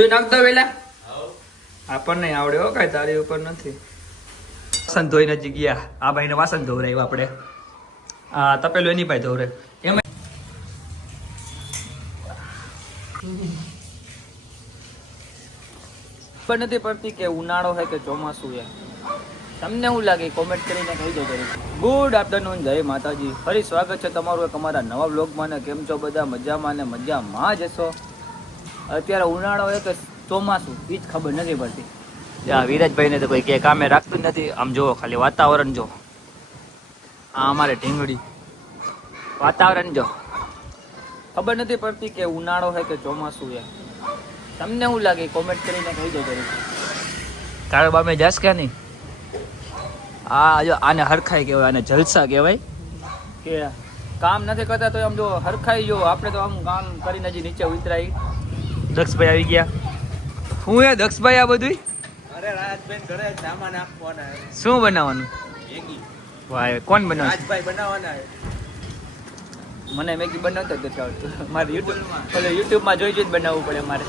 નાખતો પેલા આપણને આવડે હો કઈ તારી ઉપર નથી. વાસણ ધોઈ નથી ગયા. આ ભાઈને વાસણ ધોવરાય આપણે. આ તપેલું એની પાસે ધોવરે એમ ખબર નથી પડતી કે ઉનાળો છે કે ચોમાસું છે. તમને શું લાગે કોમેન્ટ કરીને કહી દેજો. ગુડ આફ્ટરનૂન, જય માતાજી. ફરી સ્વાગત છે તમારું એક અમારા નવા વ્લોગમાં. ને કેમ છો બધા? મજામાં ને મજામાં જ હશો. અત્યારે ઉનાળો હોય કે ચોમાસું એ જ ખબર નથી પડતી. વિરાજભાઈને તો કોઈ કે કામે રાખતું જ નથી. આમ જુઓ ખાલી વાતાવરણ જો. આ અમારે ઢીંગડી વાતાવરણ જો. ખબર નથી પડતી કે ઉનાળો છે કે ચોમાસું છે. તમને શું લાગે કોમેન્ટ કરીને કહી દેજો. તારે બામે જાસ કે નહીં? આ જો આને હરખાઈ કહેવાય, આને જલસા કહેવાય. કે કામ નથી કરતા તો આમ જો હરખાઈ જો. આપણે તો આમ કામ કરીને હજી નીચે ઉતરાઈ. દક્ષભાઈ આવી ગયા. શું હે દક્ષભાઈ આ બધું? અરે રાજભાઈ ઘરે સામાન આપવાના. શું બનાવવાનું? મેગી. વાહ, કોણ બનાવે? રાજભાઈ બનાવવાના. મને મેગી બનાવતા જ નથી આવડતું. મારે યુટ્યુબમાં જોઈ જોઈ જ બનાવવું પડે મારે.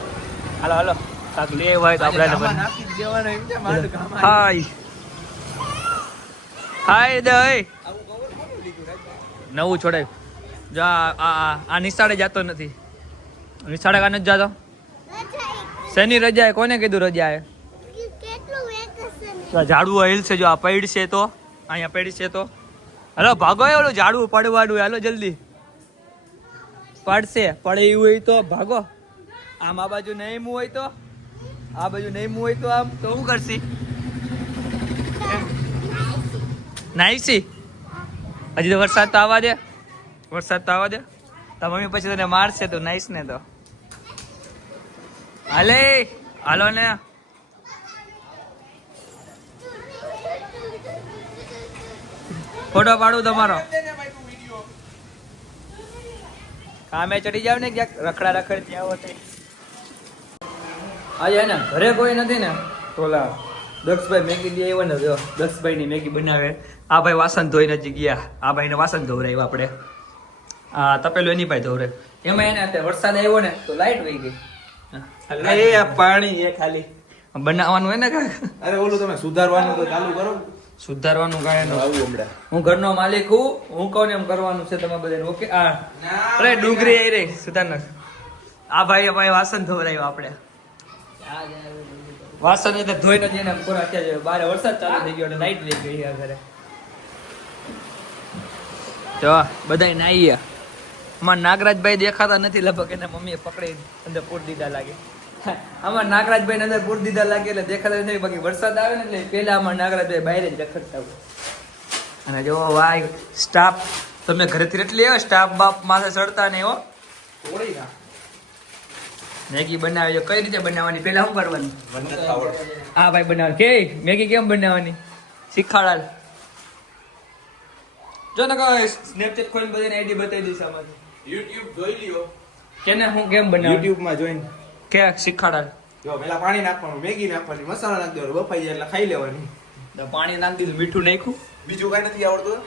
હાલો હાલો કાક લે હોય તો આપણે સામાન આપી જ દેવાનો એમ છે મારું કામ. હાય હાય દે. આવું કવર કોનું લીધું રાજભાઈ? નવું છોડાય. જો આ નિશાળે જતો નથી. નિશાળે કાં નથી જતો? શેની રજા? કોને કીધું રજા? ઝાડવું હિલ છે. જો આ પૈડ છે તો અહીંયા પૈડ છે તો હલો ભાગો. ઓલું ઝાડવું પડવાડું. હાલો જલ્દી. પડશે પડે એવું હોય તો ભાગો. આમ આ બાજુ નહીં મું હોય તો આ બાજુ નહીં મું હોય તો આમ તો શું કરશી? નાઈસી. હજી તો વરસાદ તો આવવા દે. વરસાદ તો આવવા દે. તાર મમ્મી પછી તને મારશે તો નાઈસ ને તો. હાલે હાલો ને. ફોટો પાડું તમારો. કામે ચડી જાવ ને ક્યાંક રખડા રખડ ત્યાં હોતે. આજે ને ઘરે કોઈ નથી ને તોલા દક્ષભાઈ મેગી દે આવ્યો ને. જો દક્ષભાઈ ની મેગી બનાવે. આ ભાઈ વાસણ ધોઈ નથી ગયા. આ ભાઈને વાસણ ધોવરાય આપણે. આ તપેલું એની પાસે ધોવરે. એમાં એને અત્યારે વરસાદ આવ્યો ને તો લાઈટ વહી ગઈ. આ પાણી એ ખાલી બનાવવાનું હોય ને કાંઈક. અરે ઓલું તમે સુધારવાનું તો ચાલુ કરો. સુધારવાનું કાંઈ આવું હમણાં હું ઘરનો માલિક હું કહું ને એમ કરવાનું છે તમે બધાને. ઓકે. અરે ડુંગળી આવી રહી સુધાર. આ ભાઈ વાસણ ધોવરાયું આપણે. વાસણ એટલે ધોઈ નથી એને પૂરા અત્યારે બારે વરસાદ ચાલુ થઈ ગયો એટલે લાઈટ લઈ ગઈ આ ઘરે. જો બધા નાઈએ. અમારા નાગરાજભાઈ દેખાતા નથી. લગભગ એને મમ્મીએ પકડી અંદર પૂર દીધા લાગે. અમારા નાગરાજભાઈ અંદર પૂર દીધા લાગે એટલે દેખાતા નથી. બાકી વરસાદ આવે ને એટલે પેલા અમારા નાગરાજભાઈ બહાર જ રખડતા હોય. અને જો વાય સ્ટાફ તમે ઘરેથી એટલી આવે સ્ટાફ બાપ માથે ચડતા નહીં હો. તોડી નાખ. મેગી બનાવે છે. કઈ રીતે બનાવવાની? પેલા શું કરવાનું? હા ભાઈ બનાવે કે મેગી કેમ બનાવવાની શીખાડા. જો ને કઈ સ્નેપચેટ ખોલીને બધાને આઈડી બતાવી દઈશ આમાં. YouTube જોઈ લ્યો. કેને હું કેમ બનાવું? YouTube માં જોઈને કે શીખાડા. જો પેલા પાણી નાખવાનું, મેગી નાખવાની, મસાલા નાખી દેવાનો, બફાઈ જાય એટલે ખાઈ લેવાની. પાણી નાખી દીધું, મીઠું નાખ્યું. બીજું કઈ નથી આવડતું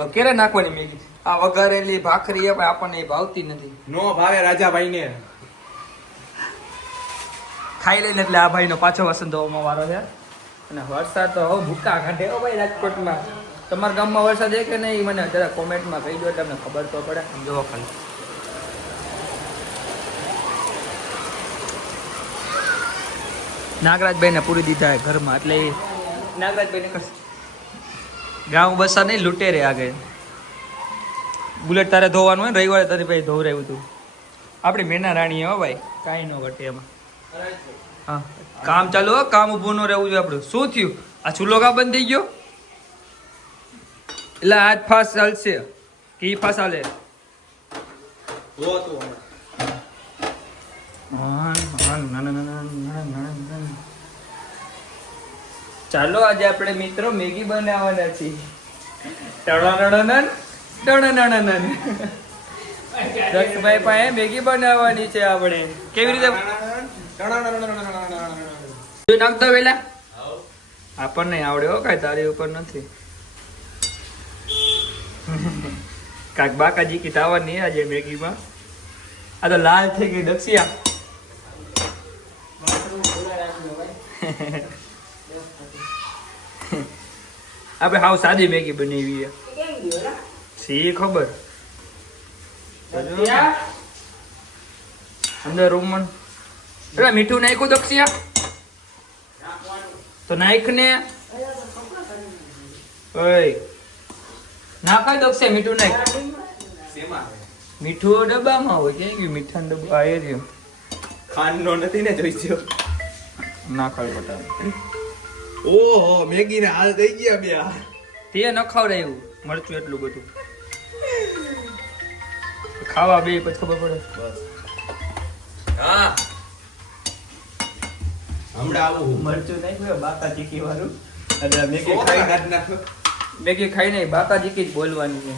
તો ક્યારે નાખવાની મેગી? આ વઘારેલી ભાખરી આપણને એ ભાવતી નથી. નો ભાવે રાજાભાઈ ને. ખાઈ લઈને એટલે આ ભાઈનો પાછો વાસણ ધોવામાં વારો છે. અને વરસાદ તો હવે ભૂકા કાઢે હો ભાઈ રાજકોટમાં. તમારા ગામમાં વરસાદ છે કે નહીં મને જરા કોમેન્ટમાં કહી દો. તમને ખબર તો પડે. જોવો ખાલી નાગરાજભાઈને પૂરી દીધા હે ઘરમાં. એટલે નાગરાજભાઈને ગામ બસા નહીં લૂંટે રે આગળ. બુલેટ તારે ધોવાનું હોય ને રવિવારે તારી ભાઈ ધોવરાયું હતું. આપણી મેના રાણી હો ભાઈ, કાંઈ ન ઘટે એમાં. હા કામ ચાલુ હો. કામ ઊભું ન રહેવું જોઈએ આપણું. શું થયું? આ ચૂલો કા બંધ થઈ ગયો? એટલે આજ ફાસ ચાલશે કે ઈ ફાસ ચાલે? જો તું ચાલો આજે આપણે મિત્રો મેગી બનાવવાના છીએ. દક્ષભાઈ પાસે મેગી બનાવવાની છે આપણે. કેવી રીતે નાખતા પેલા આપણને આવડે હો કઈ તારી ઉપર નથી. કાક બાકાજી કી તાવા નહીં આજે મેગીમાં. આ તો લાલ થઈ ગઈ દક્ષિયા. આપણે હાવ સાદી મેગી બનાવી સી ખબર અંદર રૂમન પેલા મીઠું નાખ્યું દક્ષિયા તો નાખ ને ઓય નાખા દક્ષિયા મીઠું નાખ મીઠું ડબ્બામાં હોય ક્યાં ગયું મીઠાનો ડબ્બો આ રહ્યો ખાંડનો નથી ને જોઈજો નાખાય બટા ઓહો મેગી ને હાલ થઈ ગયા બે તે ન ખવડાવ્યું મરચું એટલું બધું ખાવા બે પછી ખબર પડે બસ હા હમણાં આવું મરચું નાખ્યું બાકા ચીકી વાળું અને મેગી ખાઈ ખાઈ કાઢ નાખો મેગી ખાઈ નહીં બાકા ચીકી જ બોલવાની છે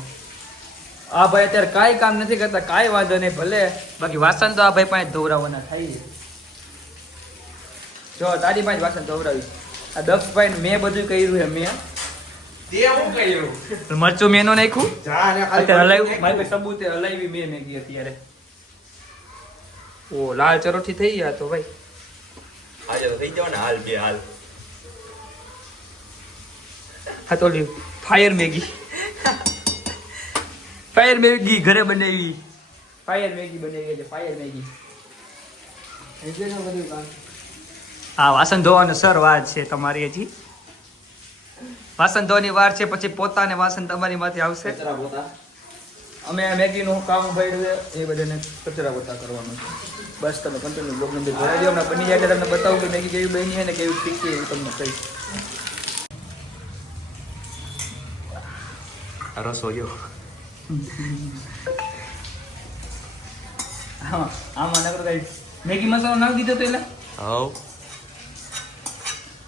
આ ભાઈ અત્યારે કાંઈ કામ નથી કરતા કાંઈ વાંધો નહીં ભલે બાકી વાસણ તો આ ભાઈ પાસે ધોવરાવવાના થાય છે જો તારી પાસે વાસણ ધોવરાવીશ આ દક્ષભાઈ મેં બધું કર્યું છે મેં તે હું કહ્યું મરચું મેં નો નાખ્યું જા ને અત્યારે હલાવ્યું મારી પાસે સબૂતે હલાવી મેં મેગી અત્યારે ઓ લાલ ચરોઠી થઈ ગયા તો ભાઈ આજે થઈ જાવ ને હાલ બે હાલ હા તો ફાયર મેગી ફાયર મેગી ઘરે બનાવી ફાયર મેગી બનાવી એટલે ફાયર મેગી હા વાસણ ધોવાનો સર વાર છે તમારી હજી વાસણ ધોવાની વાર છે પછી પોતાને વાસણ તમારી માંથી આવશે કચરા પોતા અમે આ મેગીનું કામ ભર્યું છે એ બધાને કચરા પોતા કરવાનું છે બસ તમે કન્ટિન્યુ બ્લોગ નંબર જોડાઈ દો હમણાં બની જાય એટલે તમને બતાવું કે મેગી કેવી બની છે ને કેવી શીખી એવું તમને કહીશ રસોઈયો હા આમાં નકર કઈ મેગી મસાલો નાખી દીધો તો એટલે હવ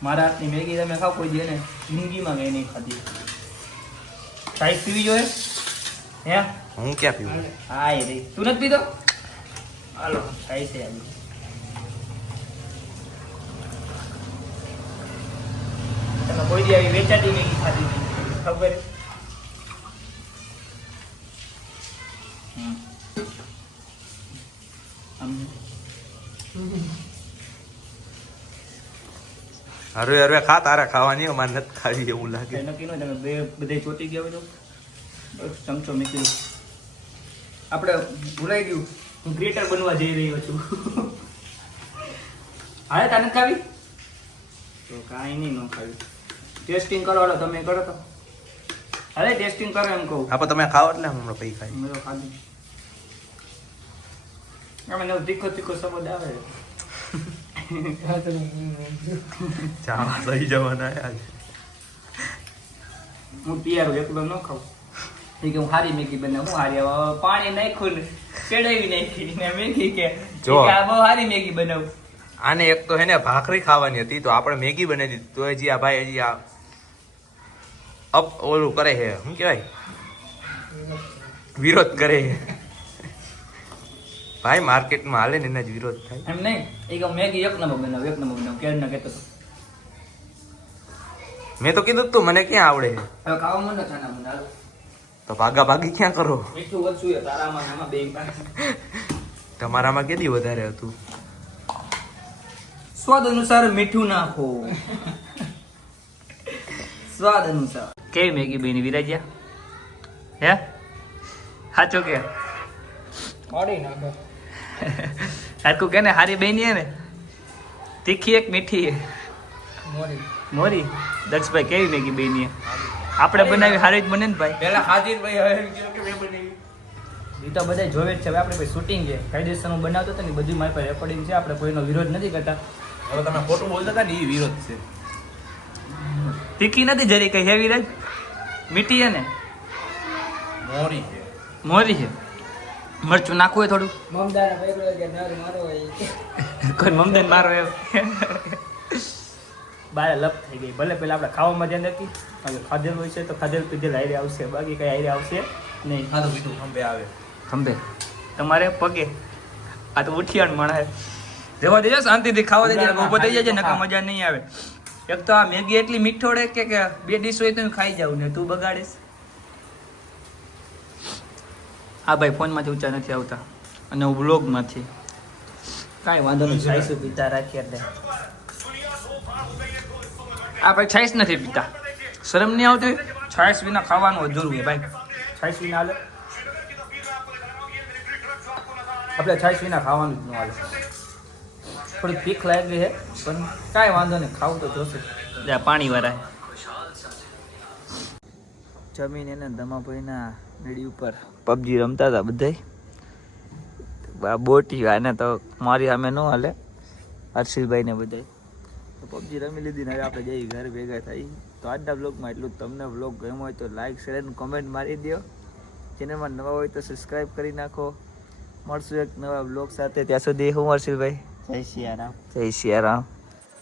મારા હાથની મેગી તમે ખાવ કોઈ દે ને જિંદગીમાં કઈ નહીં ખાધી સાઈઝ પીવી જોઈએ હે હું ક્યાં પીવું હા એ રહી તું નથી પીધો હાલો સાઈઝ છે આજે તમે કોઈ દી આવી વેચાતી મેગી ખાધી નહીં ખબર અરે અરે ખા તારા ખાવાની અમારે નથી ખાવી એવું લાગે નક્કી ન તમે બે બધે ચોટી ગયા હોય તો બસ ચમચો મૂકી દો આપણે ભૂલાઈ ગયું હું ક્રિએટર બનવા જઈ રહ્યો છું હાલે તાને ખાવી તો કાંઈ નહીં ન ખાવી ટેસ્ટિંગ કરો હાલો તમે કરો તો અરે ટેસ્ટિંગ કરો એમ કહું હા પણ તમે ખાઓ એટલે હમણાં પૈ ખાઈ મેં તો ખાધી અમે નવ તીખો તીખો સંબંધ આવે ચા સહી જવાના આજે હું પિયારું એકલો ન ખાઉં એ કે હું હારી મેગી બનાવું હું હારી પાણી નાખ્યું ને ચડાવી નાખી ને મેગી કે જો. આ બહુ હારી મેગી બનાવું આને એક તો હે ને ભાખરી ખાવાની હતી તો આપણે મેગી બનાવી દીધી તો હજી આ ભાઈ હજી આ ઓલું કરે છે શું કહેવાય વિરોધ કરે છે ભાઈ માર્કેટમાં હાલે ને એના જ વિરોધ થાય એમ નહીં એ કે મેગી એક નંબર બનાવું કેર ના કહેતો હતો મેં તો કીધું તું મને ક્યાં આવડે છે હવે ખાવા મને ખાના મને હાલો તો ભાગા ભાગી ક્યાં કરો મીઠું ઓછું છે તારામાં ને આમાં બે તમારામાં કેદી વધારે હતું સ્વાદ અનુસાર મીઠું નાખો સ્વાદ અનુસાર કેવી મેગી બની વિરાજ્યા હે સાચો કે હાચું કે ને હારી બની હે ને તીખી એક મીઠી હે મોરી દક્ષભાઈ કેવી મેગી બની હે આપણે બનાવી હારી જ બને ને ભાઈ પેલા હાજીર ભાઈ હવે કે મેં બનાવી એ તો બધા જોવે જ છે હવે આપણે ભાઈ શૂટિંગ છે કાયદેસર હું બનાવતો હતો ને બધું મારી પાસે રેકોર્ડિંગ છે આપણે કોઈનો વિરોધ નથી કરતા હવે તમે ખોટું બોલતા હતા ને એ વિરોધ છે તીખી નથી જરી કઈ હે વિરાજ મીઠી હે ને મોરી છે મોરી છે મરચું નાખવું હોય થોડું કોઈ મમદાન મારો એમ બારે લપ થઈ ગઈ ભલે પેલા આપણે ખાવામાં ધ્યાન રાખી હવે ખાધેલું હોય છે તો ખાધેલું પીધેલ હારે આવશે બાકી કઈ હારે આવશે નહીં હા તો કીધું ખંભે આવે ખંભે તમારે પગે આ તો ઉઠિયાણ માણસ જવા દેજો શાંતિથી ખાવા દેજો ઉભો થઈ જાય નકા મજા નહીં આવે એક તો આ મેગી એટલી મીઠોડે કે બે ડીશ હોય તો હું ખાઈ જાઉં ને તું બગાડીશ હા ભાઈ ફોનમાંથી ઊંચા નથી આવતા અને હું બ્લોગમાંથી કાંઈ વાંધો નહીં સાઈસું પીતા રાખીએ એટલે આ ભાઈ છાશ નથી પીતા, શરમ નહીં આવતી? છાશ વિના ખાવાનું અધૂરું છે ભાઈ. છાશ વિના હાલે? આપણે છાશ વિના ખાવાનું જ ન હાલે. થોડી ભીખ લાગી છે પણ કાંઈ વાંધો નહીં, ખાવું તો જોશે. પાણી વાળા જમીન એને ધમાભાઈના નડી ઉપર પબજી રમતા હતા બધા બોટી. આને તો મારી સામે ન હાલે, હર્ષિલભાઈ ને બધા તો પબજી રમી લીધી ને હવે આપણે જઈ ઘર ભેગા થઈ. તો આજના બ્લોગમાં એટલું. તમને બ્લોગ ગમ્યો હોય તો લાઈક શેર અને કોમેન્ટ મારી દો. ચેનલમાં નવા હોય તો સબસ્ક્રાઈબ કરી નાખો. મળશું એક નવા બ્લોગ સાથે. ત્યાં સુધી હું હર્ષિલભાઈ, જય સિયારામ. જય સિયારામ.